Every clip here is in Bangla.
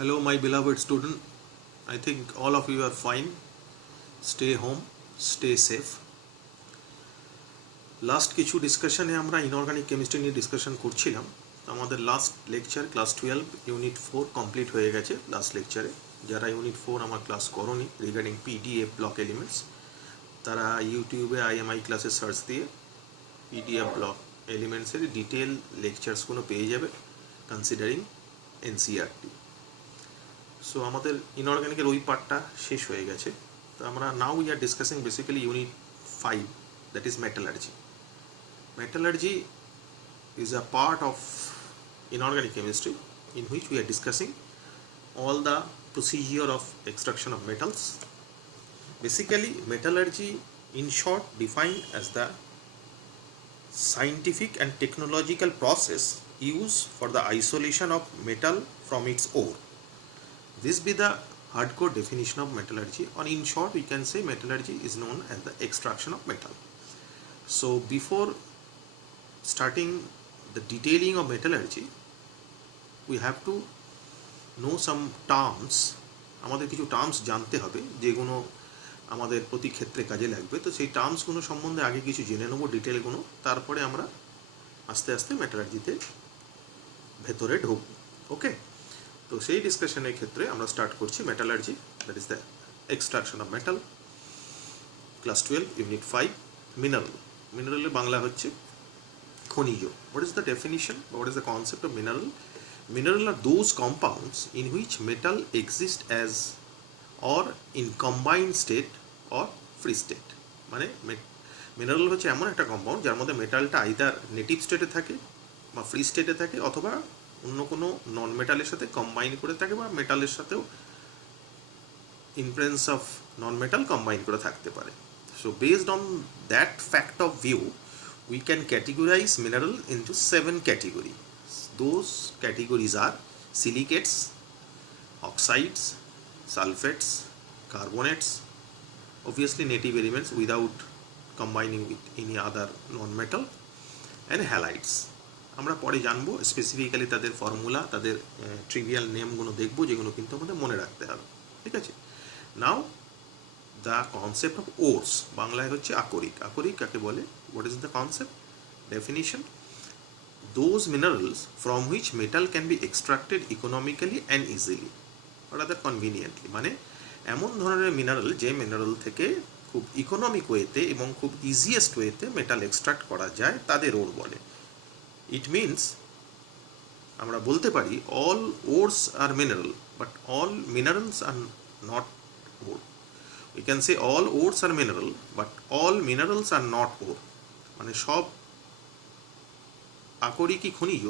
Hello, my beloved student. I think all of you are fine. Stay home, stay safe. Last কিছু ডিসকাশনে আমরা ইনঅর্গানিক কেমিস্ট্রি নিয়ে ডিসকাশন করছিলাম। আমাদের last lecture class 12 unit 4 complete হয়ে গেছে লাস্ট লেকচারে। যারা ইউনিট 4 আমার ক্লাস করোনি রিগার্ডিং পিডিএফ ব্লক এলিমেন্টস, তারা ইউটিউবে আইএমআই ক্লাসে সার্চ দিয়ে পিডিএফ ব্লক এলিমেন্টসের ডিটেল লেকচার্সগুলো পেয়ে যাবে কনসিডারিং এনসিইআরটি। সো আমাদের ইনঅর্গানিকের ওই পার্টটা শেষ হয়ে গেছে। তো আমরা now we are discussing basically unit 5, that is metallurgy. Metallurgy is a part of inorganic chemistry in which we are discussing all the procedure of extraction of metals. Basically, metallurgy in short defined as the scientific and technological process used for the isolation of metal from its ore. This be the hardcore definition of metallurgy, or in short we can say metallurgy is known as the extraction of metal. So before starting the detailing of metallurgy, we have to know some terms. আমাদের কিছু টার্মস জানতে হবে যেগুলো আমাদের প্রতি ক্ষেত্রে কাজে লাগবে। তো সেই টার্মসগুলো সম্বন্ধে আগে কিছু জেনে নেবো ডিটেলগুলো, তারপরে আমরা আস্তে আস্তে মেটালার্জিতে ভেতরে ঢুকবো। ওকে, তো সেই ডিসকাশনের ক্ষেত্রে আমরা স্টার্ট করছি metallurgy, that is the extraction of metal, class 12 unit 5 mineral. মিনারেলের বাংলা হচ্ছে খনিজ। What is the definition? What is the concept of mineral? Mineral are those compounds in which metal exists as or in combined state or free state. মানে মিনারেল হচ্ছে এমন একটা কম্পাউন্ড যার মধ্যে মেটালটা আইদার নেটিভ স্টেটে থাকে বা ফ্রি স্টেটে থাকে, অথবা অন্য কোনো নন মেটালের সাথে কম্বাইন করে থাকে, বা মেটালের সাথেও influence of non metal combine করে থাকতে পারে। So based on that fact of view, we can categorize mineral into 7 categories. Those categories are silicates, oxides, sulfates, carbonates, obviously native elements without combining with any other non-metal, and halides. আমরা পরে জানবো স্পেসিফিক্যালি তাদের ফর্মুলা, তাদের ট্রিভিয়াল নেমগুলো দেখবো, যেগুলো কিন্তু আমাদের মনে রাখতে হবে। ঠিক আছে, নাও the concept of ores, বাংলায় হচ্ছে আকরিক। আকরিক কাকে বলে? What is the concept? Definition: those minerals from which metal can be extracted economically and easily, or rather conveniently. মানে এমন ধরনের মিনারেল যে মিনারেল থেকে খুব ইকোনমিক ওয়েতে এবং খুব ইজিয়েস্ট ওয়েতে মেটাল এক্সট্রাক্ট করা যায়, তাদের ওর বলে। ইট মিনস আমরা বলতে পারি all ores are mineral, but all minerals are not ore. We can say all ores are mineral, but all minerals are not ore. মানে সব আকরিকই খনিজ,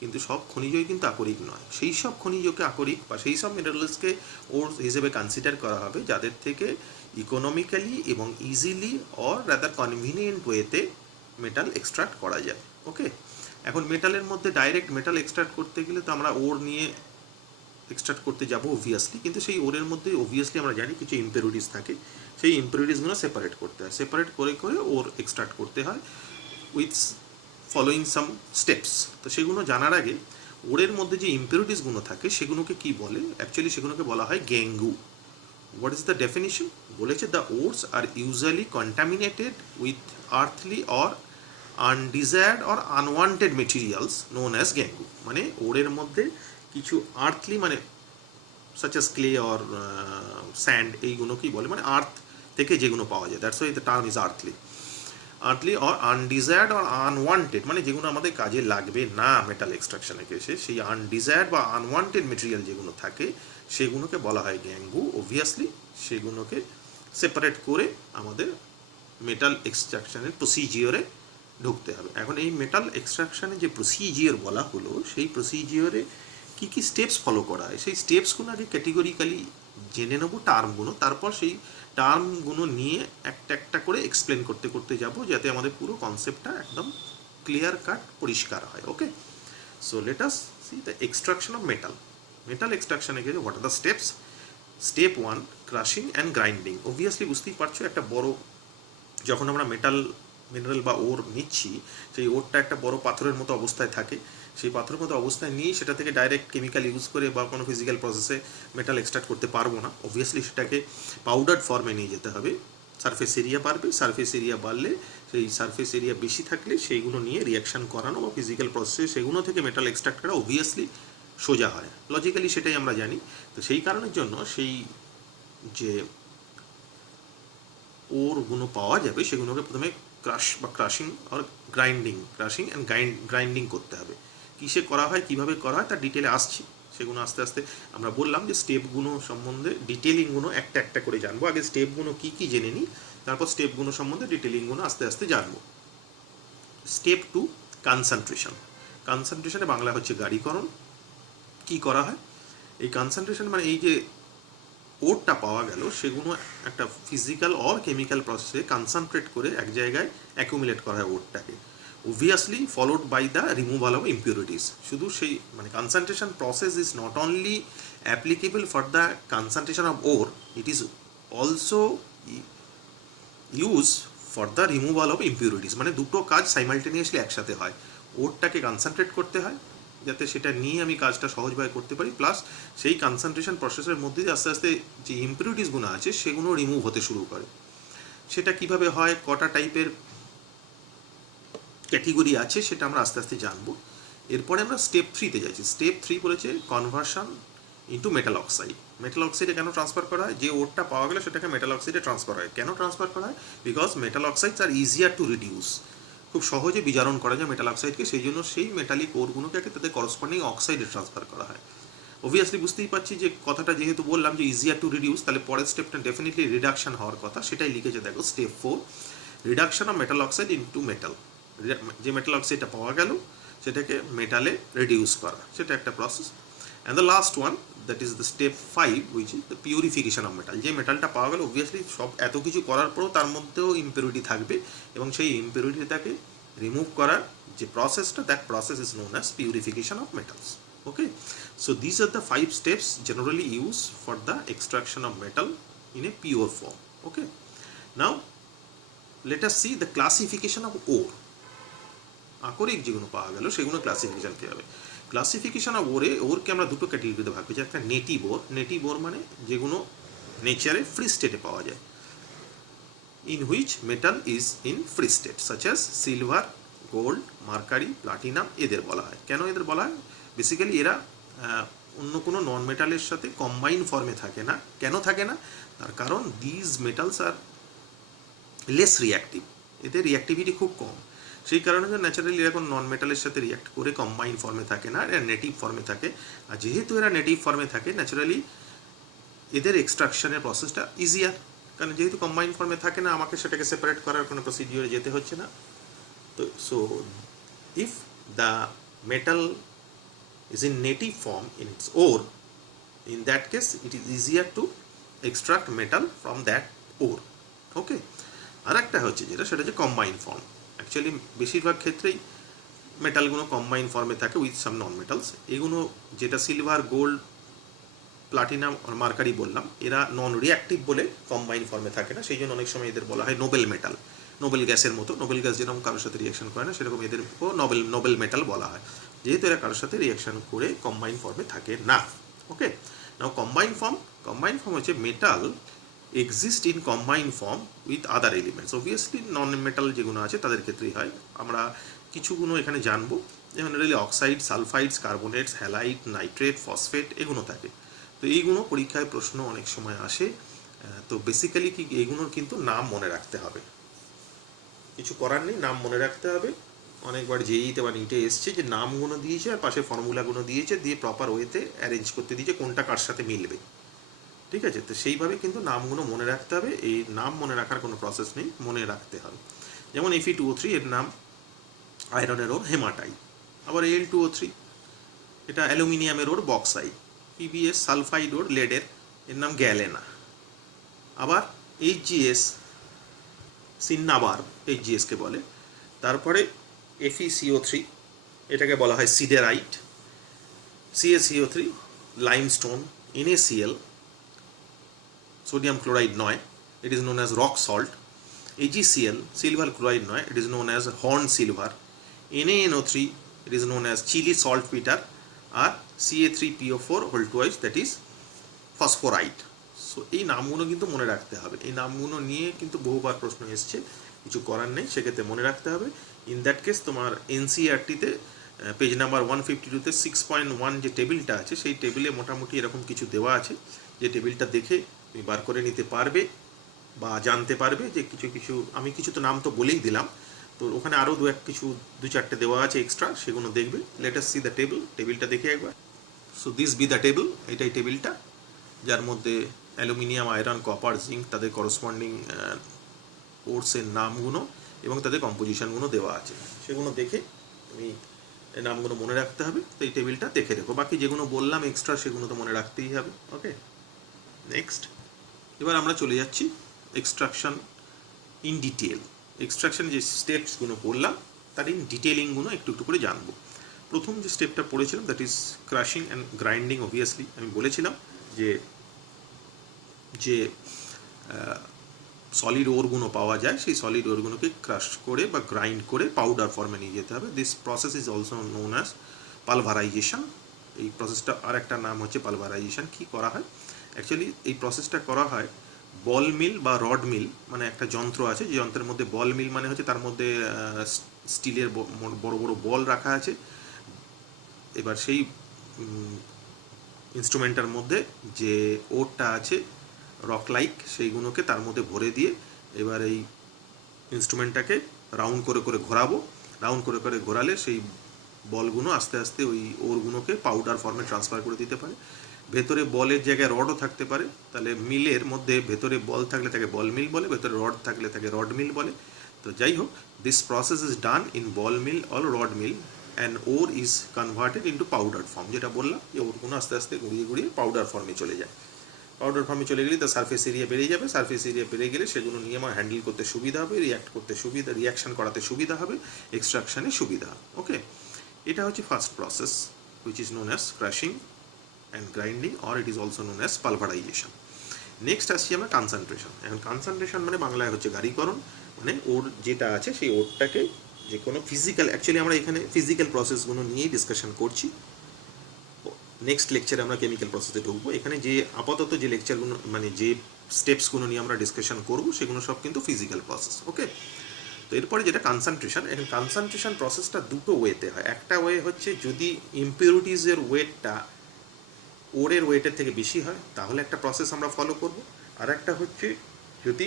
কিন্তু সব খনিজই কিন্তু আকরিক নয়। সেই সব খনিজকে আকরিক বা সেই সব মিনারেলসকে ওর হিসেবে কনসিডার করা হবে যাদের থেকে ইকোনমিক্যালি এবং ইজিলি অর রাদার কনভিনিয়েন্ট ওয়েতে মেটাল এক্সট্রাক্ট করা যায়। ওকে, এখন মেটালের মধ্যে ডাইরেক্ট মেটাল এক্সট্রাক্ট করতে গেলে তো আমরা ওর নিয়ে এক্সট্রাক্ট করতে যাবো অবভিয়াসলি, কিন্তু সেই ওরের মধ্যে অবভিয়াসলি আমরা জানি কিছু ইম্পিউরিটিস থাকে, সেই ইম্পিউরিটিসগুলো সেপারেট করতে হয়। সেপারেট করে করে ওর এক্সট্রাক্ট করতে হয় উইথ ফলোয়িং সাম স্টেপস। তো সেগুলো জানার আগে ওরের মধ্যে যে ইম্পিউরিটিসগুলো থাকে সেগুলোকে কি বলে? অ্যাকচুয়ালি সেগুলোকে বলা হয় gangue. What is the definition? বলেছে the ores are usually contaminated with earthly or undesired or unwanted materials known as gangue. মানে ওরের মধ্যে কিছু আর্থলি, মানে such as clay or sand, এইগুলোকেই বলে, মানে আর্থ থেকে যেগুলো পাওয়া যায়, that's why the term is earthly. Earthly or undesired or unwanted, মানে যেগুলো আমাদের কাজে লাগবে না মেটাল এক্সট্রাকশনে এসে, সেই আনডিজায়ার্ড বা আনওয়ান্টেড মেটেরিয়াল যেগুলো থাকে সেগুলোকে বলা হয় গ্যাঙ্গু। অবভিয়াসলি সেগুলোকে সেপারেট করে আমাদের মেটাল এক্সট্রাকশনের প্রসিজিওরে ঢুকতে হবে। এখন এই মেটাল এক্সট্রাকশনে যে প্রসিজিওর বলা হলো, সেই প্রসিজিওরে কী কী স্টেপস ফলো করা হয়, সেই স্টেপসগুলো আগে ক্যাটেগরিক্যালি জেনে নেবো টার্মগুলো, তারপর সেই টার্মগুলো নিয়ে একটা একটা করে এক্সপ্লেন করতে করতে যাব, যাতে আমাদের পুরো কনসেপ্টটা একদম ক্লিয়ার কাট পরিষ্কার হয়। Okay, so let us see the extraction of metal. Metal এক্সট্রাকশনে গেলে what are the steps? Step 1, crushing and grinding. Obviously বুঝতেই পারছো, একটা বড় যখন আমরা মিনারেল বা ওর নিচ্ছি, সেই ওরটা একটা বড় পাথরের মতো অবস্থায় থাকে, সেই পাথরের মতো অবস্থায় নিয়ে সেটা থেকে ডাইরেক্ট কেমিক্যাল ইউজ করে বা কোনো ফিজিক্যাল প্রসেসে মেটাল এক্সট্রাক্ট করতে পারবো না। অবভিয়াসলি সেটাকে পাউডার ফর্মে নিয়ে যেতে হবে। সারফেস এরিয়া বাড়বে, সারফেস এরিয়া বাড়লে সেই সারফেস এরিয়া বেশি থাকলে সেইগুলো নিয়ে রিয়াকশান করানো বা ফিজিক্যাল প্রসেসে সেগুলো থেকে মেটাল এক্সট্রাক্ট করা অবভিয়াসলি সোজা হয়। লজিক্যালি সেটাই আমরা জানি। তো সেই কারণের জন্য সেই যে ওরগুলো পাওয়া যাবে সেগুলোকে প্রথমে ক্রাশ বা ক্রাশিং আর ক্রাশিং অ্যান্ড গ্রাইন্ডিং করতে হবে। কিসে করা হয়, কীভাবে করা হয় তার ডিটেলে আসছি। সেগুলো আস্তে আস্তে আমরা বললাম যে স্টেপগুলো সম্বন্ধে ডিটেলিংগুলো একটা একটা করে জানবো। আগে স্টেপগুলো কী কী জেনে নিই, তারপর স্টেপগুলো সম্বন্ধে ডিটেলিংগুলো আস্তে আস্তে জানবো। Step 2, concentration. কনসেন্ট্রেশনে বাংলা হচ্ছে গাঢ়ীকরণ। কী করা হয়, এই কনসেন্ট্রেশন মানে এই যে ওরটা পাওয়া গেল সেগুলো একটা ফিজিক্যাল অর কেমিক্যাল প্রসেসে কনসেন্ট্রেট করে এক জায়গায় অ্যাকুমুলেট করা হয় ওরটাকে, obviously followed by the removal of impurities. শুধু সেই মানে concentration process is not only applicable for the concentration of ore, it is also used for the removal of impurities. মানে দুটো কাজ সাইমালটেনিয়াসলি একসাথে হয়। ওরটাকে কনসেন্ট্রেট করতে হয় যাতে সেটা নিয়ে আমি কাজটা সহজভাবে করতে পারি, প্লাস সেই কনসেন্ট্রেশন প্রসেসের মধ্যে দিয়ে আস্তে আস্তে যে ইম্পিউরিটিসগুলো আছে সেগুলো রিমুভ হতে শুরু করে। সেটা কিভাবে হয়, কটা টাইপের ক্যাটেগরি আছে সেটা আমরা আস্তে আস্তে জানবো। এরপরে আমরা স্টেপ 3-তে যাচ্ছি। স্টেপ 3 বলেছে conversion into metal oxide. Metal অক্সাইডে কেন ট্রান্সফার করা হয়, যে ওরটা পাওয়া গেলে সেটাকে মেটাল অক্সাইডে ট্রান্সফার হয়। কেন ট্রান্সফার করা হয়, because metal oxides are easier to reduce. খুব সহজে বিজারণ করা যায় মেটাল অক্সাইডকে, সেই জন্য সেই মেটালিক ওরগুলোকে তাদের করসপন্ডিং অক্সাইডে ট্রান্সফার করা হয়। অবভিয়াসলি বুঝতেই পারছি যে কথাটা যেহেতু বললাম যে ইজিয়ার টু রিডিউস, তাহলে পরের স্টেপটা ডেফিনেটলি রিডাকশন হওয়ার কথা, সেটাই লিখেছে দেখো step 4, reduction of metal oxide into metal. যে মেটাল অক্সাইডটা পাওয়া গেল সেটাকে মেটালে রিডিউস করা, সেটা একটা process. And the last one, that is the step 5, which is the purification of metal. যে মেটালটা পাওয়া গেল অবভিয়াসলি সব এত কিছু করার পরেও তার মধ্যেও ইম্পিউরিটি থাকবে এবং সেই ইম্পিউরিটিটাকে রিমুভ করার যে প্রসেসটা, that process is known as purification of metals. Okay, so these are the 5 steps generally used for the extraction of metal in a pure form. Okay, now let us see the classification of ore. আকরিক যেগুলো পাওয়া গেল সেগুলো ক্লাসিফিকেশন কী হবে। ক্লাসিফিকেশন অফ ওরকে আমরা দুটো ক্যাটেগরিতে ভাগ করেছি। একটা নেটিভ ওর। নেটিভ ওর মানে যেগুলো নেচারে ফ্রি স্টেটে পাওয়া যায়, in which metal is in free state, such as silver, gold, mercury, platinum, এদের বলা হয়। কেন এদের বলা হয়, বেসিক্যালি এরা অন্য কোনো নন মেটালের সাথে কম্বাইন ফর্মে থাকে না। কেন থাকে না, তার কারণ these metals are less reactive, এদের রিয়াক্টিভিটি খুব কম। সেই কারণে ন্যাচারালি এরা কোনো নন মেটালের সাথে রিয়াক্ট করে কম্বাইন ফর্মে থাকে না, এরা নেটিভ ফর্মে থাকে। আর যেহেতু এরা নেটিভ ফর্মে থাকে, ন্যাচারালি এদের এক্সট্রাকশনের প্রসেসটা ইজিয়ার, কারণ যেহেতু কম্বাইন ফর্মে থাকে না, আমাকে সেটাকে সেপারেট করার কোনো প্রসিডিওরে যেতে হচ্ছে না। তো so if the metal is in native form in its ore, in that case it is easier to extract metal from that ore. Okay, আর একটা হচ্ছে যেটা, সেটা হচ্ছে কম্বাইন ফর্ম। অ্যাকচুয়ালি বেশিরভাগ ক্ষেত্রেই মেটালগুলো কম্বাইন ফর্মে থাকে উইথ সাম নন মেটালস। এগুলো যেটা সিলভার, গোল্ড, প্লাটিনাম আর মার্কারি বললাম, এরা নন রিয়াক্টিভ বলে কম্বাইন ফর্মে থাকে না, সেই জন্য অনেক সময় এদের বলা হয় নোবেল মেটাল। নোবেল গ্যাসের মতো, নোবেল গ্যাস যেরকম কারোর সাথে রিয়াকশন করে না, সেরকম এদেরকেও নোবেল মেটাল বলা হয়, যেহেতু এরা কারোর সাথে রিয়াকশন করে কম্বাইন ফর্মে থাকে না। ওকে, নাও কম্বাইন ফর্ম হচ্ছে metal exist in combine form with other elements. Obviously non metal যেগুলো আছে তাদের ক্ষেত্রেই হয়। আমরা কিছুগুলো এখানে জানবো, যেমন রেলি oxide, sulphides, carbonates, halide, nitrate, phosphate এগুলো থাকে। তো এইগুলো পরীক্ষায় প্রশ্ন অনেক সময় আসে। তো বেসিক্যালি কি এইগুলোর কিন্তু নাম মনে রাখতে হবে, কিছু করার নেই, নাম মনে রাখতে হবে। অনেকবার জেইতে বা নিটে এসছে যে নামগুলো দিয়েছে আর পাশে ফর্মুলাগুলো দিয়েছে, দিয়ে প্রপার ওয়েতে অ্যারেঞ্জ করতে দিয়েছে কোনটা কার সাথে মিলবে। ঠিক আছে, তো সেইভাবে কিন্তু নামগুলো মনে রাখতে হবে। এই নাম মনে রাখার কোনো প্রসেস নেই, মনে রাখতে হবে। যেমন Fe2O3 এর নাম আয়রনের ওর হেমাটাইট, আবার Al2O3 এটা অ্যালুমিনিয়ামের ওর বক্সাইট, PbS সালফাইড ওর লেডের, এর নাম গ্যালেনা। আবার HgS সিন্নাবার, HgSকে বলে। তারপরে FeCO3 এটাকে বলা হয় siderite, CaCO3 limestone, NaCl sodium chloride নয়, it is known as rock salt. AgCl silver chloride নয়, it is known as horn silver. NaNO3 it is known as chili saltpeter, আর Ca3PO4 whole twice, that is phosphorite. So এই নামগুলো কিন্তু মনে রাখতে হবে, এই নামগুলো নিয়ে কিন্তু বহুবার প্রশ্ন এসছে, কিছু করার নেই, সেক্ষেত্রে মনে রাখতে হবে। ইন দ্যাট কেস তোমার এনসিইআরটিতে পেজ নাম্বার 152-তে 6.1 যে টেবিলটা আছে সেই টেবিলে মোটামুটি এরকম কিছু দেওয়া আছে, যে টেবিলটা দেখে তুমি বার করে নিতে পারবে বা জানতে পারবে যে কিছু কিছু, আমি কিছু তো নাম তো বলেই দিলাম, তো ওখানে আরও দু চারটে দেওয়া আছে এক্সট্রা, সেগুলো দেখবে। Late us see the table, টেবিলটা দেখে একবার। So this be the table, এটাই টেবিলটা, যার মধ্যে অ্যালুমিনিয়াম, আয়রন, কপার, জিঙ্ক, তাদের করসপন্ডিং ওর্সের নামগুলো এবং তাদের কম্পোজিশনগুলো দেওয়া আছে, সেগুলো দেখে তুমি এই নামগুলো মনে রাখতে হবে। তো এই টেবিলটা দেখে রেখো, বাকি যেগুলো বললাম এক্সট্রা সেগুলো তো মনে রাখতেই হবে। ওকে, নেক্সট এবার আমরা চলে যাচ্ছি এক্সট্রাকশন ইন ডিটেল। এক্সট্রাকশন যে স্টেপসগুলো পড়লাম তার ইন ডিটেলিংগুলো একটু একটু করে জানবো। প্রথম যে স্টেপটা পড়েছিলাম that is crushing and grinding. Obviously আমি বলেছিলাম যে সলিড ওরগুলো পাওয়া যায়, সেই সলিড ওরগুলোকে ক্রাশ করে বা গ্রাইন্ড করে পাউডার ফর্মে নিয়ে যেতে হবে। This process is also known as pulverisation. এই প্রসেসটা আর একটা নাম হচ্ছে পালভারাইজেশন। কী করা হয় অ্যাকচুয়ালি, এই প্রসেসটা করা হয় বল মিল বা রড মিল, মানে একটা যন্ত্র আছে, যে যন্ত্রের মধ্যে বল মিল মানে হচ্ছে তার মধ্যে স্টিলের বড় বড় বল রাখা আছে। এবার সেই ইনস্ট্রুমেন্টটার মধ্যে যে ওরটা আছে রক লাইক, সেইগুলোকে তার মধ্যে ভরে দিয়ে এবার এই ইনস্ট্রুমেন্টটাকে রাউন্ড করে করে ঘোরাবো। রাউন্ড করে করে ঘোরালে সেই বলগুলো আস্তে আস্তে ওই ওরগুলোকে পাউডার ফর্মে ট্রান্সফার করে দিতে পারে। ভেতরে বলের জায়গায় রডও থাকতে পারে, তাহলে মিলের মধ্যে ভেতরে বল থাকলে তাকে বল মিল বলে, ভেতরে রড থাকলে তাকে রড মিল বলে। তো যাই হোক, this process is done in ball mill or rod mill and ore is converted into powder form. যেটা বললাম যে ওরগুলো আস্তে আস্তে গুঁড়িয়ে গুঁড়িয়ে পাউডার ফর্মে চলে যায়। পাউডার ফর্মে চলে গেলে তার সারফেস এরিয়া বেড়ে যাবে। সারফেস এরিয়া বেড়ে গেলে সেগুলো নিয়ে আমার হ্যান্ডেল করতে সুবিধা হবে, রিয়াকশন করাতে সুবিধা হবে, এক্সট্রাকশানে সুবিধা হবে। ওকে, এটা হচ্ছে first process which is known as crushing and grinding or it is also known as pulverisation. Next আসছি আমরা কনসেন্ট্রেশন। এখন কনসেন্ট্রেশন মানে বাংলায় হচ্ছে গাঢ়ীকরণ, মানে ওর যেটা আছে সেই ওরটাকে যে কোনো ফিজিক্যাল, অ্যাকচুয়ালি আমরা এখানে ফিজিক্যাল প্রসেসগুলো নিয়েই ডিসকাশন করছি। নেক্সট লেকচারে আমরা কেমিক্যাল প্রসেসে ঢুকবো। এখানে যে আপাতত যে লেকচারগুলো মানে যে স্টেপসগুলো নিয়ে আমরা ডিসকাশন করবো সেগুলো সব কিন্তু ফিজিক্যাল প্রসেস। ওকে, তো এরপরে যেটা কনসেন্ট্রেশন, এখন কনসেন্ট্রেশন প্রসেসটা দুটো ওয়েতে হয়। একটা ওয়ে হচ্ছে যদি ইম্পিউরিটিসের ওয়েটটা ওরের ওয়েটের থেকে বেশি হয় তাহলে একটা প্রসেস আমরা ফলো করব। আর একটা হচ্ছে যদি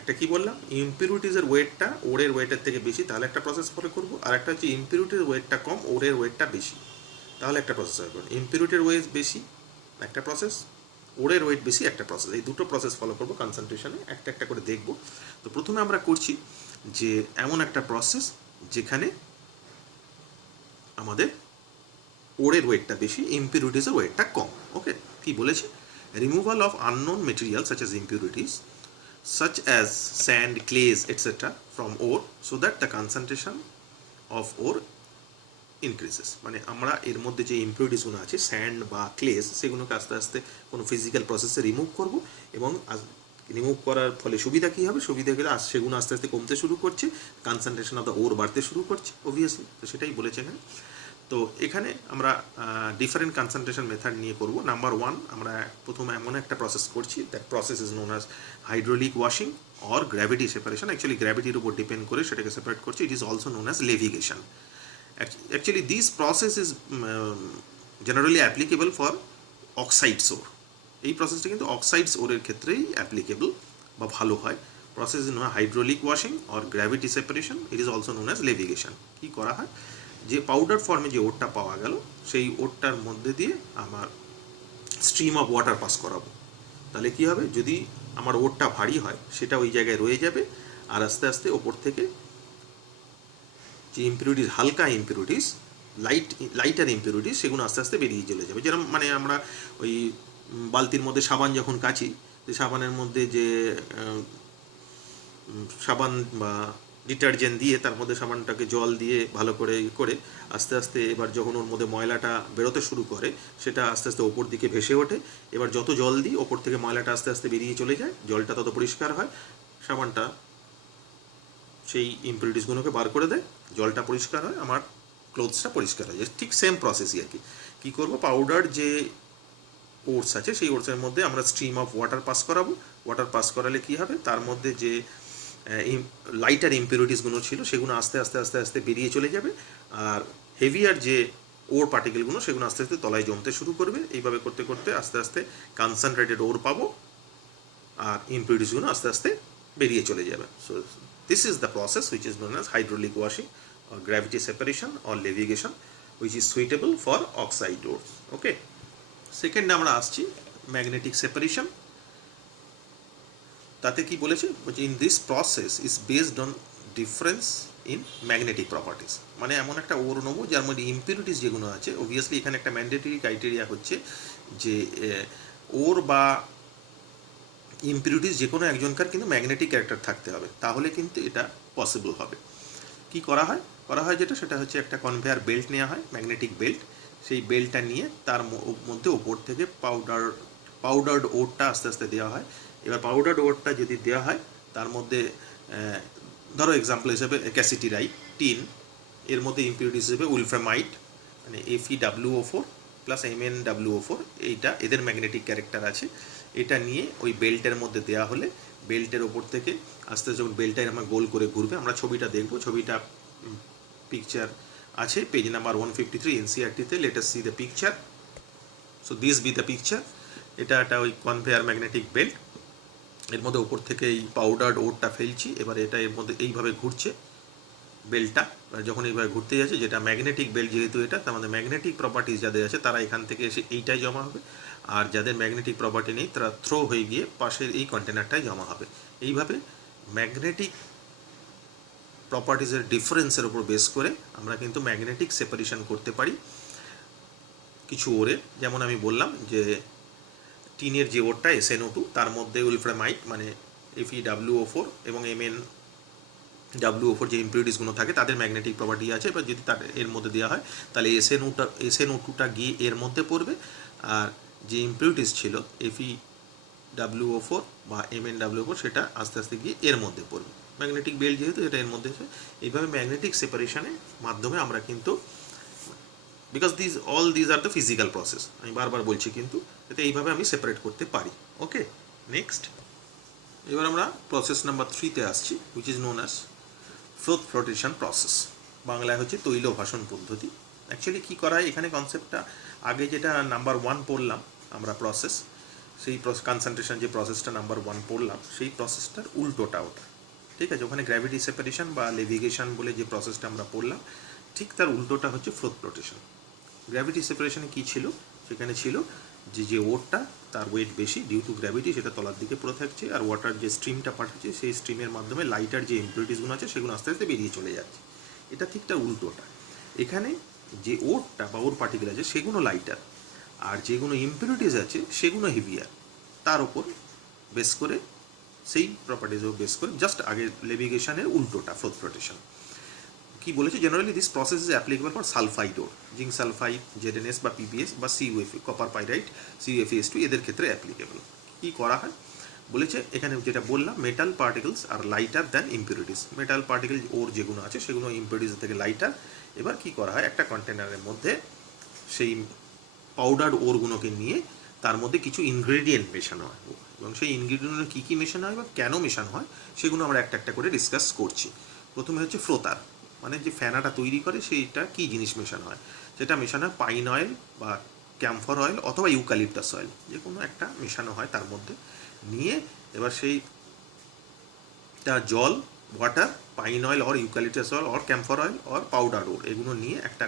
একটা কি বললাম, ইম্পিউরিটিসের ওয়েটটা ওরের ওয়েটের থেকে বেশি তাহলে একটা প্রসেস ফলো করব। আর একটা হচ্ছে ইম্পিউরিটির ওয়েটটা কম ওরের ওয়েটটা বেশি তাহলে একটা প্রসেস ফলো করব। ইম্পিউরিটির ওয়েট বেশি একটা প্রসেস, ওরের ওয়েট বেশি একটা প্রসেস, এই দুটো প্রসেস ফলো করব কনসেন্ট্রেশনে। একটা একটা করে দেখব। তো প্রথমে আমরা করছি যে এমন একটা প্রসেস যেখানে আমাদের ওরের ওয়েটটা বেশি, ইম্পিউরিটিসের ওয়েটটা কম। ওকে, কি বলেছে, removal of unknown material such as impurities such as sand, clays, etc. from ore so that the concentration of ore increases. মানে আমরা এর মধ্যে যে ইম্পিউরিটিসগুলো আছে স্যান্ড বা ক্লেস সেগুলোকে আস্তে আস্তে কোনো ফিজিক্যাল প্রসেসে রিমুভ করব এবং রিমুভ করার ফলে সুবিধা কী হবে, সুবিধা গেলে সেগুলো আস্তে আস্তে কমতে শুরু করছে, কনসেন্ট্রেশন অফ দ্য ওর বাড়তে শুরু করছে অবভিয়াসলি। তো সেটাই বলেছে এখানে। তো এখানে আমরা ডিফারেন্ট কনসেন্ট্রেশন মেথড নিয়ে করব। নাম্বার ওয়ান, আমরা প্রথমে এমন একটা প্রসেস করছি, that process is known as hydraulic washing or gravity separation. Actually গ্র্যাভিটির উপর ডিপেন্ড করে সেটাকে সেপারেট করছি। It is also known as levigation. Actually this process is generally applicable for oxides ore. এই প্রসেসটা কিন্তু অক্সাইডস ওরের ক্ষেত্রেই অ্যাপ্লিকেবল বা ভালো হয়। Process is hydraulic washing or gravity separation. It is also known as levigation. কী করা হয়, যে পাউডার ফর্মে যে ওরটা পাওয়া গেল সেই ওরটার মধ্যে দিয়ে আমার স্ট্রিম অফ ওয়াটার পাস করাবো। তাহলে কী হবে, যদি আমার ওরটা ভারী হয় সেটা ওই জায়গায় রয়ে যাবে, আর আস্তে আস্তে ওপর থেকে যে ইম্পিউরিটিস, হালকা ইম্পিউরিটিস, লাইটার ইম্পিউরিটিস, সেগুলো আস্তে আস্তে বেরিয়ে চলে যাবে। যেরকম মানে আমরা ওই বালতির মধ্যে সাবান যখন কাচি, যে সাবানের মধ্যে যে সাবান বা ডিটারজেন্ট দিয়ে তার মধ্যে সাবানটাকে জল দিয়ে ভালো করে করে আস্তে আস্তে এবার যখন ওর মধ্যে ময়লাটা বেরোতে শুরু করে সেটা আস্তে আস্তে ওপর দিকে ভেসে ওঠে। এবার যত জল দিই ওপর থেকে ময়লাটা আস্তে আস্তে বেরিয়ে চলে যায়, জলটা তত পরিষ্কার হয়, সাবানটা সেই ইম্পিউরিটিসগুলোকে বার করে দেয়, জলটা পরিষ্কার হয়, আমার ক্লোথসটা পরিষ্কার হয়ে যায়। ঠিক সেম প্রসেসই আর কি। কী করবো, পাউডার যে ওটস আছে সেই ওটসের মধ্যে আমরা স্ট্রিম অফ ওয়াটার পাস করাবো। ওয়াটার পাস করালে কী হবে, তার মধ্যে যে লাইটার ইম্পিউরিটিসগুলো ছিল সেগুলো আস্তে আস্তে আস্তে আস্তে বেরিয়ে চলে যাবে, আর হেভিয়ার যে ওর পার্টিকেলগুলো সেগুলো আস্তে আস্তে তলায় জমতে শুরু করবে। এইভাবে করতে করতে আস্তে আস্তে কনসেন্ট্রেটেড ওর পাবো, আর ইম্পিউরিটিসগুলো আস্তে আস্তে বেরিয়ে চলে যাবে। So this is the process which is known as hydraulic washing or gravity separation or leviation, which is suitable for oxide ores. Okay, second আমরা আসছি ম্যাগনেটিক সেপারেশন। তাতে কি বলেছে, in this process is based on difference in magnetic properties. মানে এমন একটা ওর নেবো যার মধ্যে ইম্পিউরিটিস যেগুলো আছে, অবভিয়াসলি এখানে একটা ম্যান্ডেটরি ক্রাইটেরিয়া হচ্ছে যে ওর বা ইম্পিউরিটিস যে কোনো একজনকার কিন্তু ম্যাগনেটিক ক্যারেক্টার থাকতে হবে, তাহলে কিন্তু এটা পসিবল হবে। কি করা হয়, যেটা সেটা হচ্ছে একটা কনভেয়ার বেল্ট নেওয়া হয়, ম্যাগনেটিক বেল্ট। সেই বেল্টটা নিয়ে তার মধ্যে ওপর থেকে পাউডার্ড ওটটা আস্তে আস্তে দেওয়া হয়। এবার পাউডার্ড ওটটা যদি দেওয়া হয়, তার মধ্যে ধরো এক্সাম্পল হিসেবে ক্যাসিটিরাইট টিন, এর মধ্যে ইম্পিউরিটিস হিসেবে উলফ্রামাইট, মানে Fe2O4 প্লাস MnWO4, এইটা এদের ম্যাগনেটিক ক্যারেক্টার আছে। এটা নিয়ে ওই বেল্টের মধ্যে দেওয়া হলে বেল্টের ওপর থেকে আস্তে আস্তে যখন বেল্টটা আমার গোল করে ঘুরবে, আমরা ছবিটা দেখব, ছবিটা পিকচার আছে পেজ নাম্বার 153 NCERT-তে। Let us see the picture. So this be the picture. এটা একটা ওই কনভেয়ার ম্যাগনেটিক বেল্ট, এর মধ্যে ওপর থেকে এই পাউডার্ড ওটটা ফেলছি। এবার এটা এর মধ্যে এইভাবে ঘুরছে বেল্টটা, যখন এইভাবে ঘুরতে যাচ্ছে, যেটা ম্যাগনেটিক বেল্ট যেহেতু এটা, তার মধ্যে ম্যাগনেটিক প্রপার্টিস যাদের আছে তারা এখান থেকে এসে এইটাই জমা হবে, আর যাদের ম্যাগনেটিক প্রপার্টি নেই তারা থ্রো হয়ে গিয়ে পাশের এই কন্টেনারটাই জমা হবে। এইভাবে ম্যাগনেটিক প্রপার্টিসের ডিফারেন্সের উপর বেস করে আমরা কিন্তু ম্যাগনেটিক সেপারেশন করতে পারি কিছু ওরে। যেমন আমি বললাম যে টিনের যে ওরটা SnO2, তার মধ্যে উলফ্রামাইট মানে Fe2O4 এবং MnWO4 যে ইম্পিউরিটিসগুলো থাকে তাদের ম্যাগনেটিক প্রপার্টি আছে। এবার যদি তার এর মধ্যে দেওয়া হয় তাহলে SnO2টা গিয়ে এর মধ্যে পড়বে, আর যে ইম্পিউরিটিস ছিল Fe2O4 বা MnWO4 সেটা আস্তে আস্তে গিয়ে এর মধ্যে পড়বে। ম্যাগনেটিক বেল্ট যেহেতু এটা এর মধ্যে আছে, এইভাবে ম্যাগনেটিক সেপারেশনের মাধ্যমে আমরা কিন্তু, because all these are the physical process, আমি বারবার বলছি, কিন্তু এতে এইভাবে আমি সেপারেট করতে পারি। ওকে, নেক্সট এবার আমরা প্রসেস নাম্বার 3-তে আসছি, which is known as float flotation process. বাংলায় হচ্ছে তৈল ভাষণ পদ্ধতি। অ্যাকচুয়ালি কী করা হয় এখানে, কনসেপ্টটা আগে যেটা নাম্বার 1 পড়লাম আমরা প্রসেস, সেই কনসেন্ট্রেশন যে প্রসেসটা নাম্বার 1 পড়লাম, সেই প্রসেসটার উল্টোটা ওটা, ঠিক আছে। ওখানে গ্র্যাভিটি সেপারেশন বা লেভিগেশন বলে যে প্রসেসটা আমরা পড়লাম, ঠিক তার উল্টোটা হচ্ছে ফ্লোট ফ্লোটেশন। গ্র্যাভিটি সেপারেশনে কী ছিল, সেখানে ছিল যে ওটটা তার ওয়েট বেশি, ডিউ টু গ্র্যাভিটি সেটা তলার দিকে পড়ে থাকছে, আর ওয়াটার যে স্ট্রিমটা পাঠাচ্ছে সেই স্ট্রিমের মাধ্যমে লাইটার যে ইম্পিউরিটিসগুলো আছে সেগুলো আস্তে আস্তে বেরিয়ে চলে যাচ্ছে। এটা ঠিক তার উল্টোটা। এখানে যে ওটটা বা ওর পার্টিকেল আছে সেগুলো লাইটার, আর যেগুলো ইম্পিউরিটিস আছে সেগুলো হেভিয়ার। তার ওপর বেস করে, সেই প্রপার্টিজও বেস করে, জাস্ট আগে লেভিগেশনের উল্টোটা ফ্লোট ফ্লোটেশন। কি বলেছে, generally this process is applicable for sulphide or, zinc sulphide, ZnS বা PbS বা CuFe, কপার পাইরাইট, CuFeS2, এদের ক্ষেত্রে অ্যাপ্লিকেবল। কি করা হয় বলেছে এখানে, যেটা বললাম, metal particles are lighter than impurities. Metal particle ore যেগুলো আছে সেগুলো ইম্পিউরিটিস থেকে লাইটার। এবার কি করা হয়, একটা কন্টেনারের মধ্যে সেই পাউডার্ড ওরগুলোকে নিয়ে তার মধ্যে কিছু ইনগ্রেডিয়েন্ট মেশানো হয়, এবং সেই ইনগ্রেডিয়েন্ট কী কী মেশানো হয় বা কেন মেশানো হয় সেগুলো আমরা একটা একটা করে ডিসকাস করছি। প্রথমে হচ্ছে ফ্লোতার, মানে যে ফ্যানাটা তৈরি করে সেইটা কী জিনিস মেশানো হয়, সেটা মেশানো হয় পাইন অয়েল বা ক্যাম্ফর অয়েল অথবা ইউক্যালিপটাস অয়েল, যে কোনো একটা মেশানো হয় তার মধ্যে নিয়ে। এবার সেইটা জল, water, pine oil or eucalyptus oil or camphor oil or powder ore, এগুলো নিয়ে একটা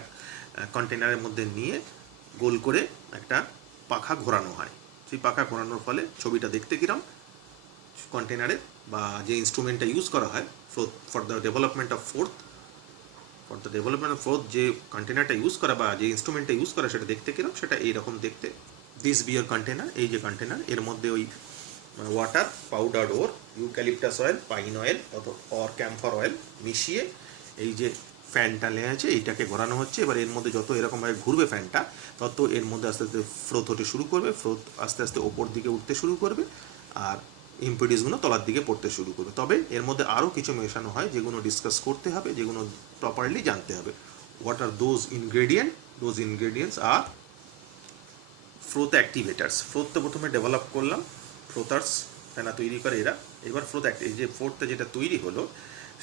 কন্টেনারের মধ্যে নিয়ে গোল করে একটা পাখা ঘোরানো হয়। সেই পাখা ঘোরানোর ফলে ছবিটা দেখতে কিরম, কন্টেনারের বা যে ইনস্ট্রুমেন্টটা ইউজ করা হয় for the development of fourth, যে কন্টেনারটা ইউজ করা বা যে ইনস্ট্রুমেন্টটা ইউজ করা সেটা দেখতে কিরম, সেটা এইরকম দেখতে। দিস বি ইয়োর কন্টেনার, এই যে কন্টেনার, এর মধ্যে ওই water, powder ore, eucalyptus oil, pine oil or camphor oil মিশিয়ে এই যে ফ্যানটা লেগে আছে এইটাকে ঘোরানো হচ্ছে। এবার এর মধ্যে যত এরকমভাবে ঘুরবে ফ্যানটা, তত এর মধ্যে আস্তে আস্তে ফ্লোট হতে শুরু করবে, ফ্লোট আস্তে আস্তে ওপর দিকে উঠতে শুরু করবে, আর ইম্পিউরিটিসগুলো তলার দিকে পড়তে শুরু করবে। তবে এর মধ্যে আরও কিছু মেশানো হয় যেগুলো ডিসকাস করতে হবে, যেগুলো প্রপারলি জানতে হবে। What are those ingredient? Those ingredients are froth activators. Froth তো প্রথমে ডেভেলপ করলাম, ফ্রোথার্স ফেনা তৈরি করে এরা। এবার ফ্রোথ এই যে ফ্রোথটা যেটা তৈরি হলো,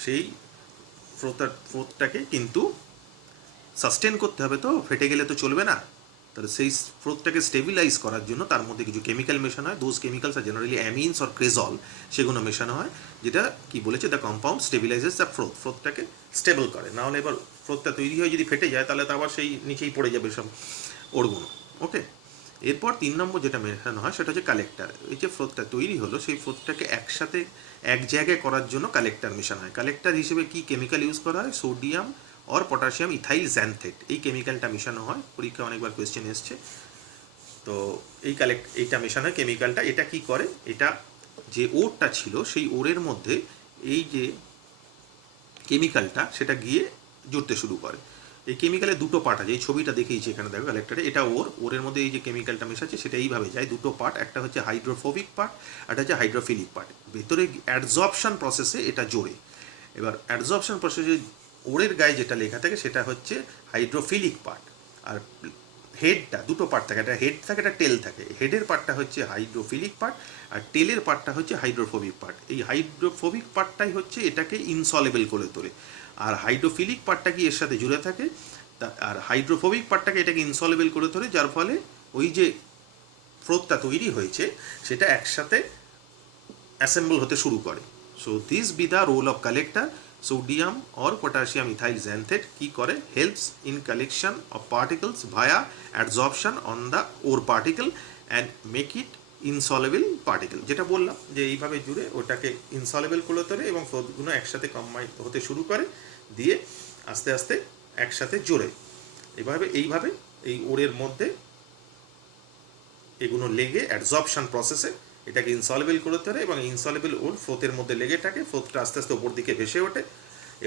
সেই ফ্রোথটাকে কিন্তু সাস্টেন করতে হবে, তো ফেটে গেলে তো চলবে না। তাহলে সেই ফ্রোথটাকে স্টেবিলাইজ করার জন্য তার মধ্যে কিছু কেমিক্যাল মেশানো হয়। Those chemicals are generally amines or cresol, সেগুলো মেশানো হয়, যেটা কি বলেছে, the compound stabilises the froth, ফ্রোথটাকে স্টেবল করে। নাহলে এবার ফ্রোথটা তৈরি হয়ে যদি ফেটে যায় তাহলে তো আবার সেই নিচেই পড়ে যাবে সব ওরগুলো। ওকে, এরপর 3 নম্বর যেটা মেশানো হয় সেটা হচ্ছে কালেক্টার। এই যে ফ্রোথটা তৈরি হলো, সেই ফ্রোথটাকে একসাথে এক জায়গায় করার জন্য কালেক্টার মেশানো হয়। কালেক্টার হিসেবে কি কেমিক্যাল ইউজ করা হয়? সোডিয়াম অর পটাশিয়াম ইথাইল জ্যানথেট, এই কেমিক্যালটা মেশানো হয়। পরীক্ষা অনেকবার কোয়েশ্চেন এসছে। তো এইটা মেশানো হয় কেমিক্যালটা। এটা কি করে? এটা যে ওরটা ছিল সেই ওরের মধ্যে এই যে কেমিক্যালটা সেটা গিয়ে জুড়তে শুরু করে। এই কেমিক্যালের দুটো পার্ট আছে, এই ছবিটা দেখিয়েছি এখানে দেখো কালেক্টরে। এটা ওরের মধ্যে এই যে কেমিক্যালটা মেশাচ্ছে সেটা এইভাবে যায়, দুটো পার্ট, একটা হচ্ছে হাইড্রোফোবিক পার্ট, একটা হচ্ছে হাইড্রোফিলিক পার্ট। ভেতরে অ্যাডজর্পশন প্রসেসে এটা জোরে। এবার অ্যাডজর্পশন প্রসেসে ওরের গায়ে যেটা লেখা থাকে সেটা হচ্ছে হাইড্রোফিলিক পার্ট। আর হেডটা দুটো পার্ট থাকে, একটা হেড থাকে, একটা টেল থাকে। হেডের পার্টটা হচ্ছে হাইড্রোফিলিক পার্ট আর টেলের পার্টটা হচ্ছে হাইড্রোফোবিক পার্ট। এই হাইড্রোফোবিক পার্টটাই হচ্ছে এটাকে ইনসলেবল করে তোলে, আর হাইড্রোফিলিক পার্টটা কি এর সাথে জুড়ে থাকে, আর হাইড্রোফোবিক পার্টটাকে এটাকে ইনসলেবল করে তোলে, যার ফলে ওই যে ফ্রোথটা তৈরি হয়েছে সেটা একসাথে অ্যাসেম্বল হতে শুরু করে। So this be the role of collector. Sodium or potassium ethyl xanthate কি করে? Helps in collection of particles via adsorption on the ore particle and make it insoluble particle. যেটা বললাম যে এইভাবে জুড়ে ওটাকে ইনসলেবল করে তোলে এবং ফ্রোথগুলো একসাথে কম্বাইন হতে শুরু করে, দিয়ে আস্তে আস্তে একসাথে জোড়ে। এইভাবে এই ওরের মধ্যে এগুলো লেগে অ্যাডজর্পশন প্রসেসে এটাকে ইনসলেবল করে তোলে এবং ইনসলেবল ওর ফ্রোথের মধ্যে লেগে থাকে। ফ্রোথটা আস্তে আস্তে ওপর দিকে ভেসে ওঠে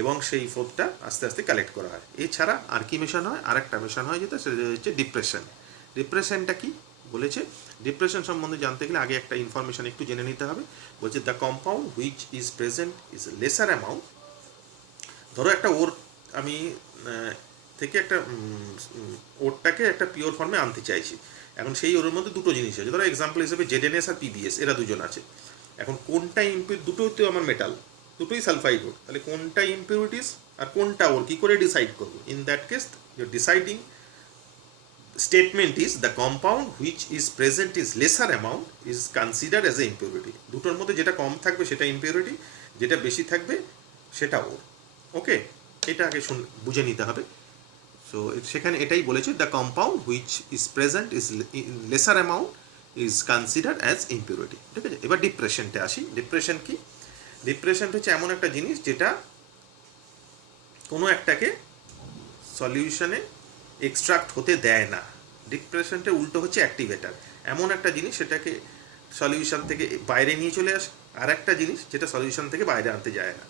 এবং সেই ফ্রোথটা আস্তে আস্তে কালেক্ট করা হয়। এছাড়া আর কি মেশানো হয়? আর একটা মেশানো হয় যেটা, সেটা হচ্ছে ডিপ্রেশন। ডিপ্রেশনটা কি বলেছে? ডিপ্রেশন সম্বন্ধে জানতে গেলে আগে একটা ইনফরমেশন একটু জেনে নিতে হবে। বলছে the compound which is present is lesser amount. ধরো একটা ওর আমি থেকে একটা ওরটাকে একটা পিওর ফর্মে আনতে চাইছি। এখন সেই ওর মধ্যে দুটো জিনিস আছে, ধরো এক্সাম্পল হিসেবে জেডএনএস আর পিবিএস, এরা দুজন আছে। এখন কোনটা দুটোই তো আমার মেটাল, দুটোই সালফাইড ওর, তাহলে কোনটা ইম্পিউরিটিস আর কোনটা ওর কী করে ডিসাইড করবো? In that case your deciding statement is the compound which is present is lesser amount is consider as a impurity. দুটোর মধ্যে যেটা কম থাকবে সেটা ইম্পিউরিটি, যেটা বেশি থাকবে সেটা ওর। ওকে, এটা আগে বুঝে নিতে হবে। সো সেখানে এটাই বলেছে, the compound which is present is lesser amount is considered as impurity. ঠিক আছে, এবার ডিপ্রেশনটা আসি। ডিপ্রেশন কি? ডিপ্রেশন হচ্ছে এমন একটা জিনিস যেটা কোনো একটাকে সলিউশনে এক্সট্রাক্ট হতে দেয় না। ডিপ্রেশনটা উল্টো হচ্ছে অ্যাক্টিভেটার। এমন একটা জিনিস সেটাকে সলিউশন থেকে বাইরে নিয়ে চলে আসে, আর একটা জিনিস যেটা সলিউশন থেকে বাইরে আনতে যায় না।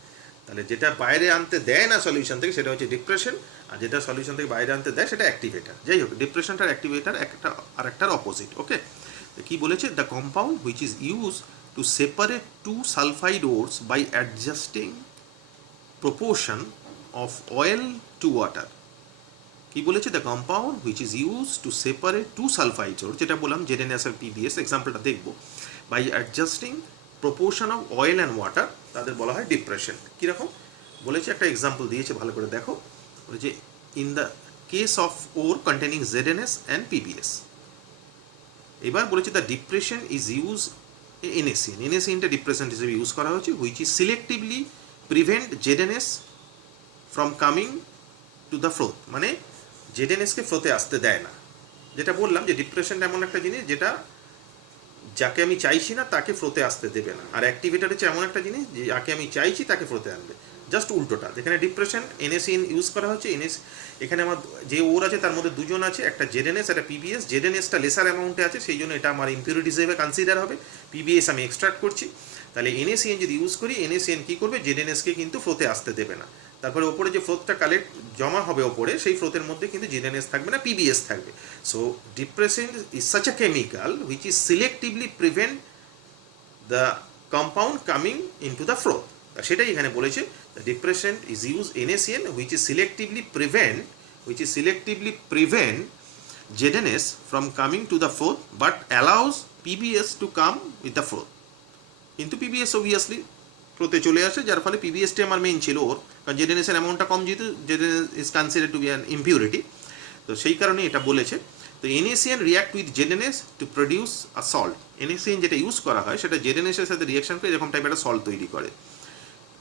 তাহলে যেটা বাইরে আনতে দেয় না সলিউশন থেকে সেটা হচ্ছে ডিপ্রেশন, আর যেটা সলিউশন থেকে বাইরে আনতে দেয় সেটা অ্যাক্টিভেটার। যাই হোক, ডিপ্রেশনটার অ্যাক্টিভেটার একটা আর একটার অপোজিট। ওকে, কি বলেছে? The compound which is use to separate two sulphide ores by adjusting proportion of oil to water. কি বলেছে? The compound which is use to separate two sulphide ore, যেটা বললাম জেডএনএস আর পিবিএস, এক্সাম্পলটা দেখবো, by adjusting proportion of oil and water, তাদের বলা হয় ডিপ্রেশন। কীরকম বলেছে? একটা এক্সাম্পল দিয়েছে, ভালো করে দেখো। বলেছে in the case of ore containing ZnS and PbS. এবার বলেছে the depression is use NaCN. এনএসিএনটা ডিপ্রেশন হিসেবে ইউজ করা হয়েছে, which is selectively prevent ZnS from coming to the froth. মানে জেডএনএসকে ফ্রোতে আসতে দেয় না। যেটা বললাম যে ডিপ্রেশনটা এমন একটা জিনিস যেটা যাকে আমি চাইছি না তাকে ফ্রোতে আসতে দেবে না, আর অ্যাক্টিভেটার হচ্ছে এমন একটা জিনিস যে যাকে আমি চাইছি তাকে ফ্রোতে আনবে। জাস্ট উল্টোটা। যেখানে ডিপ্রেশন এনএসিএন ইউজ করা হচ্ছে, এখানে আমার যে ওর আছে তার মধ্যে দুজন আছে, একটা জেডএনএস একটা পিবিএস। জেডএনএসটা লেসার অ্যামাউন্টে আছে, সেই জন্য এটা আমার ইম্পিউরিটি হিসেবে কনসিডার হবে। পিবিএস আমি এক্সট্রাক্ট করছি, তাহলে এনএসিএন যদি ইউজ করি, এনএসিএন কী করবে? জেডএনএসকে কিন্তু ফ্রোতে আসতে দেবে না। তারপরে ওপরে যে ফ্রোথটা কালেক্ট জমা হবে ওপরে, সেই ফ্রোথের মধ্যে কিন্তু জেডএনএস থাকবে না, পিবিএস থাকবে। So depression is such a chemical which is selectively prevent the compound coming into the froth. সেটাই এখানে বলেছে, the depressant is used NaCN which is selectively prevent ZNS from coming to the froth but allows PBS to come with the froth. কিন্তু PBS obviously ফ্লোতে চলে আসে, যার ফলে PBSটা আমার মেইন ছিল ওর, কারণ ZNS এর অ্যামাউন্টটা কম, যেহেতু ZNS is considered to be an impurity, তো সেই কারণে এটা বলেছে। তো NaCN react with ZNS to produce a salt. NaCN যেটা ইউজ করা হয় সেটা ZNS এর সাথে রিঅ্যাকশন করে এরকম টাইপের একটা সল্ট তৈরি করে,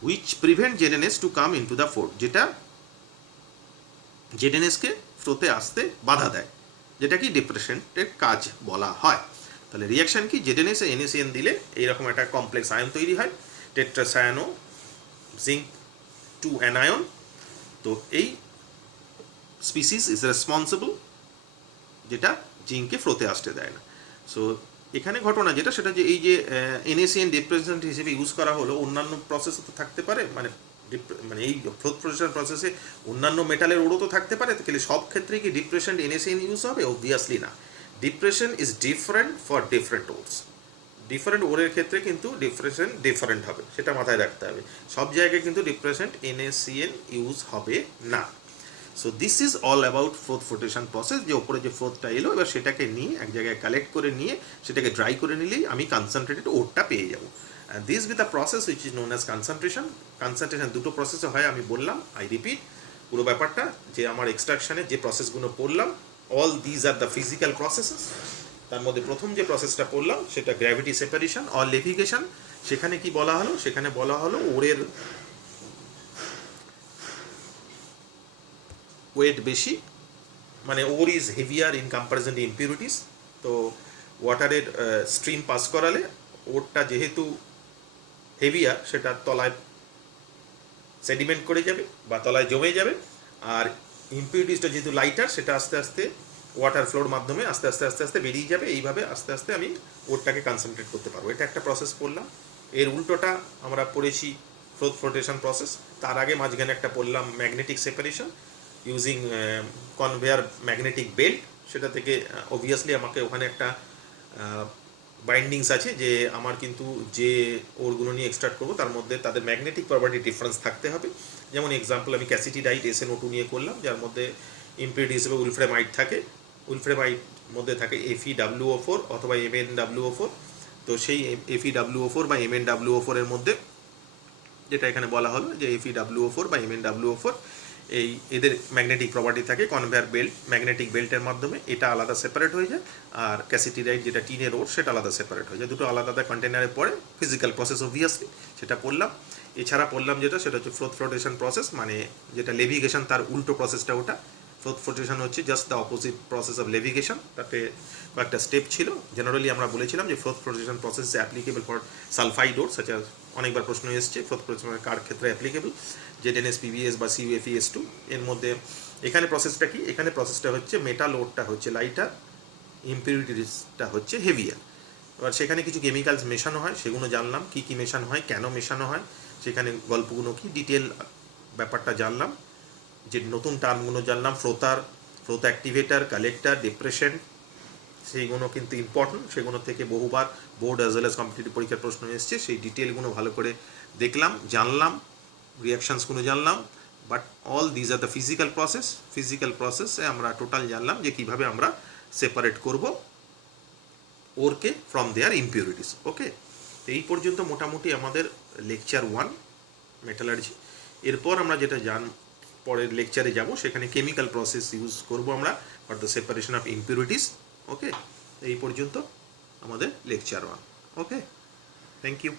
which prevent ZNS to come into the froth, যেটা ZNS কে ফ্লোতে আসতে বাধা দেয়, যেটা কি ডিপ্রেশনের কাজ বলা হয়। তাহলে রিঅ্যাকশন কি, ZNS এ NaCN দিলে এইরকম একটা কমপ্লেক্স আয়ন তৈরি হয়, টেট্রাসায়ানো জিঙ্ক 2 অ্যানায়ন। তো এই স্পিসিস ইজ রেসপন্সিবল যেটা জিঙ্ককে ফ্লোতে আসতে দেয় না। সো এখানে ঘটনা যেটা, সেটা যে এই যে NaCN ডিপ্রেসেন্ট হিসেবে ইউজ করা হলো, অন্যান্য প্রসেসে তো থাকতে পারে, মানে এই ফ্লোথ প্রসেসন প্রসেসে অন্যান্য মেটালের ওরও তো থাকতে পারে, তাহলে সব ক্ষেত্রে কি ডিপ্রেশন NaCN ইউজ হবে? অবভিয়াসলি না। Depression is different for different ওরস, ডিফারেন্ট ওরের ক্ষেত্রে কিন্তু ডিপ্রেশন ডিফারেন্ট হবে, সেটা মাথায় রাখতে হবে। সব জায়গায় কিন্তু ডিপ্রেশন NaCN ইউজ হবে না। So this is all about froth flotation process, যে ওপরে যে ফ্লোথটা এলো এবার সেটাকে নিয়ে এক জায়গায় কালেক্ট করে নিয়ে সেটাকে ড্রাই করে নিলেই আমি কনসেন্ট্রেটেড ওরটা পেয়ে যাবো। This with the process which is known as concentration. Concentration দুটো প্রসেসে হয়, আমি বললাম, আই রিপিট পুরো ব্যাপারটা, যে আমার এক্সট্রাকশনে যে প্রসেসগুলো পড়লাম, all these are the physical processes. তার মধ্যে প্রথম যে প্রসেসটা পড়লাম সেটা গ্র্যাভিটি সেপারেশন অর লেভিগেশন। সেখানে কি বলা হলো, সেখানে বলা হলো ওরের ওয়েট বেশি, মানে ore is heavier in comparison to impurities. তো ওয়াটারের স্ট্রিম পাস করালে ওরটা যেহেতু হেভিয়ার, সেটা তলায় সেডিমেন্ট করে যাবে বা তলায় জমে যাবে, আর ইম্পিউরিটিসটা যেহেতু লাইটার, সেটা আস্তে আস্তে ওয়াটার ফ্লোর মাধ্যমে আস্তে আস্তে আস্তে আস্তে বেরিয়ে যাবে। এইভাবে আস্তে আস্তে আমি ওরটাকে কনসেন্ট্রেট করতে পারবো। এটা একটা প্রসেস পড়লাম। এর উল্টোটা আমরা পড়েছি ফ্লোথ ফ্লোটেশন প্রসেস। তার আগে মাঝখানে একটা পড়লাম magnetic separation using conveyor magnetic belt. সেটা থেকে অবভিয়াসলি আমাকে ওখানে একটা বাইন্ডিংস আছে, যে আমার কিন্তু যে ওরগুলো নিয়ে এক্সট্রাক্ট করবো তার মধ্যে তাদের ম্যাগনেটিক প্রপার্টি ডিফারেন্স থাকতে হবে। যেমন এক্সাম্পল আমি ক্যাসিটিডাইট SnO2 নিয়ে করলাম, যার মধ্যে ইম্পিউরিটি হিসেবে উলফ্রেমাইড থাকে, উলফ্রেমাইড মধ্যে থাকে FeWO4 অথবা MnWO4। তো সেই FeWO4 বা MnWO4 এর মধ্যে যেটা এখানে বলা হলো যে FeWO4 বা MnWO4 এই এদের ম্যাগনেটিক প্রপার্টি থাকে, কনভেয়ার বেল্ট ম্যাগনেটিক বেল্টের মাধ্যমে এটা আলাদা সেপারেট হয়ে যায়, আর ক্যাসিটিডাইট যেটা টিনের ওর সেটা আলাদা সেপারেট হয়ে যায়। দুটো আলাদা আলাদা কন্টেনারে পড়ে, ফিজিক্যাল প্রসেস অবভিয়াসলি সেটা পড়লাম। এছাড়া পড়লাম যেটা, সেটা হচ্ছে ফ্লোথ ফ্লোটেশন প্রসেস, মানে যেটা লেভিগেশন তার উল্টো প্রসেসটা ওটা। ফ্লোথ ফ্লোটেশন হচ্ছে just the opposite process of levigation. তাতে কয়েকটা স্টেপ ছিল। জেনারেলি আমরা বলেছিলাম যে froth flotation process is applicable for sulphide ore, such as, অনেকবার প্রশ্ন এসছে ফ্লোথ ফ্লোটেশন কার ক্ষেত্রে অ্যাপ্লিকেবল, ZNS PBS বা CuFeS2। এর মধ্যে এখানে প্রসেসটা কি, এখানে প্রসেসটা হচ্ছে মেটাল ওরটা হচ্ছে লাইটার, ইম্পিউরিটিসটা হচ্ছে হেভিয়ার। এবার সেখানে কিছু কেমিক্যালস মেশানো হয়, সেগুলো জানলাম কী কী মেশানো হয়, কেন মেশানো হয়, সেখানে গল্পগুলো কি ডিটেল ব্যাপারটা জানলাম। যে নতুন টার্মগুলো জানলাম, ফ্লোথার, ফ্লোথ অ্যাক্টিভেটার, কালেক্টার, ডিপ্রেশন, সেইগুলো কিন্তু ইম্পর্টেন্ট। সেগুলো থেকে বহুবার board as well as competitive পরীক্ষার প্রশ্ন এসছে। সেই ডিটেলগুলো ভালো করে দেখলাম, জানলাম, রিয়াকশানসগুলো জানলাম। But all these are the physical process. Physical প্রসেসে আমরা টোটাল জানলাম যে কীভাবে আমরা সেপারেট করব ওরকে ফ্রম দেয়ার ইম্পিউরিটিস। ওকে, তো এই পর্যন্ত মোটামুটি আমাদের লেকচার 1 মেটালার্জি। এরপর আমরা যেটা পরের লেকচারে যাব, সেখানে কেমিক্যাল প্রসেস ইউজ করব আমরা for the separation of impurities. Okay, এই পর্যন্ত আমাদের লেকচার 1। Okay, thank you.